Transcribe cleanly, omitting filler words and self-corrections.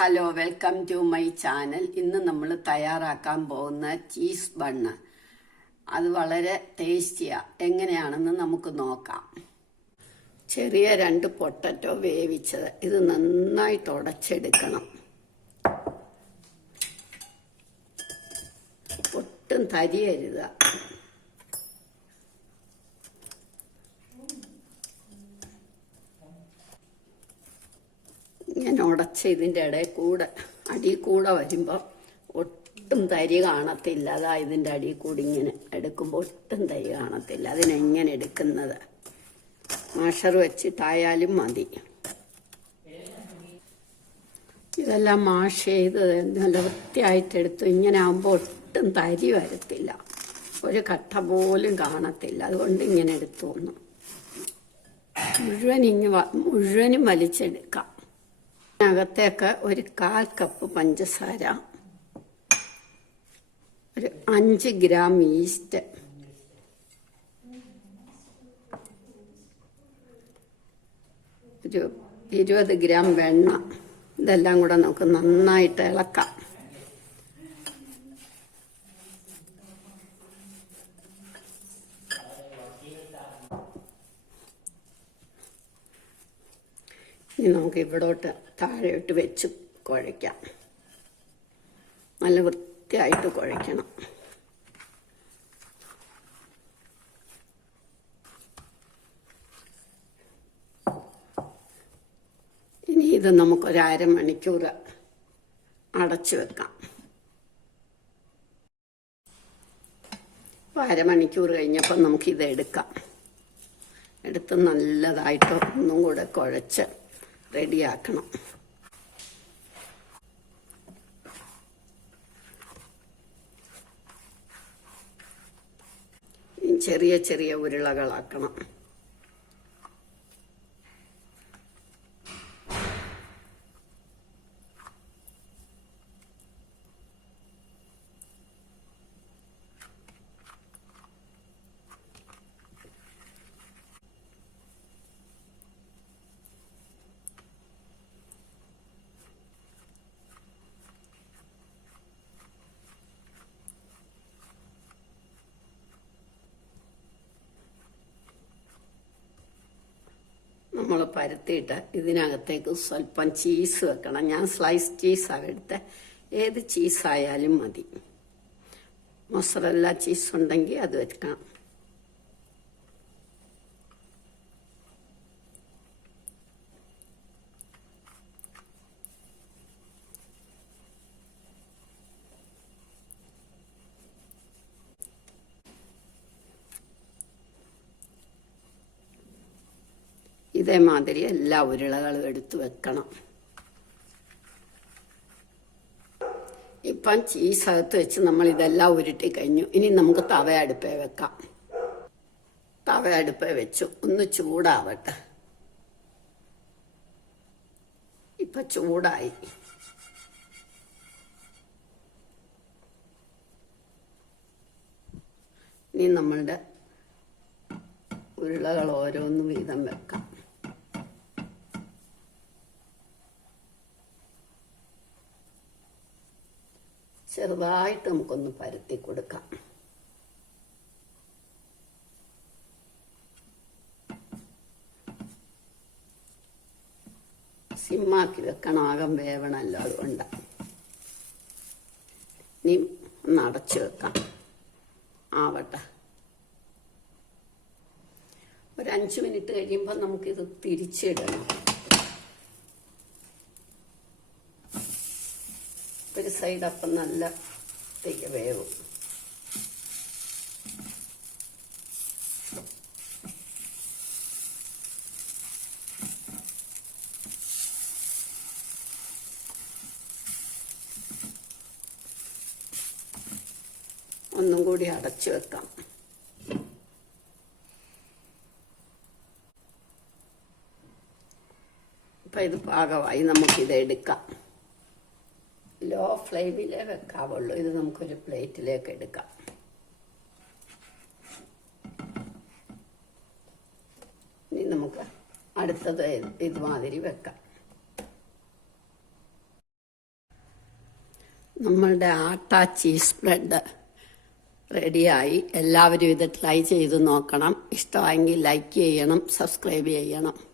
Hello, welcome to my channel. ഇന്ന് നമ്മൾ തയ്യാറാക്കാൻ പോകുന്ന ചീസ് ബണ്ണ്. അത് വളരെ ടേസ്റ്റിയാണ്. എങ്ങനെയാണെന്ന് നമുക്ക് നോക്കാം. ചെറിയ 2 പൊട്ടറ്റോ വേവിച്ചത്. ഇത് നന്നായിട്ട് ഉടച്ചെടുക്കണം. ഒട്ടും തരിയരുത്. ഇങ്ങനെ ഉടച്ച് ഇതിൻ്റെ ഇടയിൽ കൂടെ അടിയിൽ കൂടെ വരുമ്പോൾ ഒട്ടും തരി കാണത്തില്ല. അതാ ഇതിൻ്റെ അടിയിൽ കൂടി ഇങ്ങനെ എടുക്കുമ്പോൾ ഒട്ടും തരി കാണത്തില്ല. അതിനെങ്ങനെ എടുക്കുന്നത് മാഷർ വെച്ചിട്ടായാലും മതി. ഇതെല്ലാം മാഷ് ചെയ്ത് നല്ല വൃത്തിയായിട്ടെടുത്തു. ഇങ്ങനെ ആകുമ്പോൾ ഒട്ടും തരി വരത്തില്ല, ഒരു കട്ട പോലും കാണത്തില്ല. അതുകൊണ്ട് ഇങ്ങനെ എടുത്തു വന്നു. മുഴുവനും വലിച്ചെടുക്കാം. അകത്തേക്ക് ഒരു 1/4 കപ്പ് പഞ്ചസാര, ഒരു 5 ഗ്രാം ഈസ്റ്റ്, ഒരു 20 ഗ്രാം വെണ്ണ. ഇതെല്ലാം കൂടെ നമുക്ക് നന്നായിട്ട് ഇളക്കാം. ഇനി നമുക്ക് ഇവിടോട്ട് താഴെയിട്ട് വെച്ച് കുഴയ്ക്കാം. നല്ല വൃത്തിയായിട്ട് കുഴയ്ക്കണം. ഇനി ഇത് നമുക്കൊരു 1/2 മണിക്കൂർ അടച്ചു വെക്കാം. 1/2 മണിക്കൂർ കഴിഞ്ഞപ്പോൾ നമുക്കിത് എടുക്കാം. എടുത്ത് നല്ലതായിട്ട് ഒന്നും കൂടെ കുഴച്ച് റെഡിയാക്കണം. ചെറിയ ചെറിയ ഉരുളകളാക്കണം. നമ്മൾ പരത്തിയിട്ട് ഇതിനകത്തേക്ക് സ്വല്പം ചീസ് വെക്കണം. ഞാൻ സ്ലൈസ് ചീസാണ് എടുത്ത്. ഏത് ചീസായാലും മതി. മൊസറല്ല ചീസ് ഉണ്ടെങ്കിൽ അത് വെക്കണം. ഇതേമാതിരി എല്ലാ ഉരുളകളും എടുത്തു വെക്കണം. ഇപ്പം ചീസകത്ത് വെച്ച് നമ്മൾ ഇതെല്ലാം ഉരുട്ടി കഴിഞ്ഞു. ഇനി നമുക്ക് തവ അടുപ്പേ വെക്കാം. തവ അടുപ്പേ വെച്ചു ഒന്ന് ചൂടാവട്ടെ. ഇപ്പം ചൂടായി. ഇനി നമ്മളുടെ ഉരുളകൾ ഓരോന്ന് വീതം വെക്കാം. ചെറുതായിട്ട് നമുക്കൊന്ന് പരത്തി കൊടുക്കാം. സിമ്മാക്കി വെക്കണം, ആകം വേവണമല്ലോ. അതുകൊണ്ട് ഇനി ഒന്ന് അടച്ചു വെക്കാം. ആവട്ടെ. ഒരു 5 മിനിറ്റ് കഴിയുമ്പോൾ നമുക്കിത് തിരിച്ചിടണം. ഒരു സൈഡ് അപ്പം നല്ല വേവും. ഒന്നും കൂടി അടച്ചു വെക്കാം. അപ്പം ഇത് പാകമായി. നമുക്കിത് എടുക്കാം. ലോ ഫ്ലെയിമിലേ വെക്കാവുള്ളൂ. ഇത് നമുക്കൊരു പ്ലേറ്റിലേക്ക് എടുക്കാം. ഇനി നമുക്ക് അടുത്തത് ഇതുമാതിരി വെക്കാം. നമ്മളുടെ ആട്ട ചീസ് ബ്രെഡ് റെഡിയായി. എല്ലാവരും ഇത് ട്രൈ ചെയ്ത് നോക്കണം. ഇഷ്ടമായെങ്കിൽ ലൈക്ക് ചെയ്യണം, സബ്സ്ക്രൈബ് ചെയ്യണം.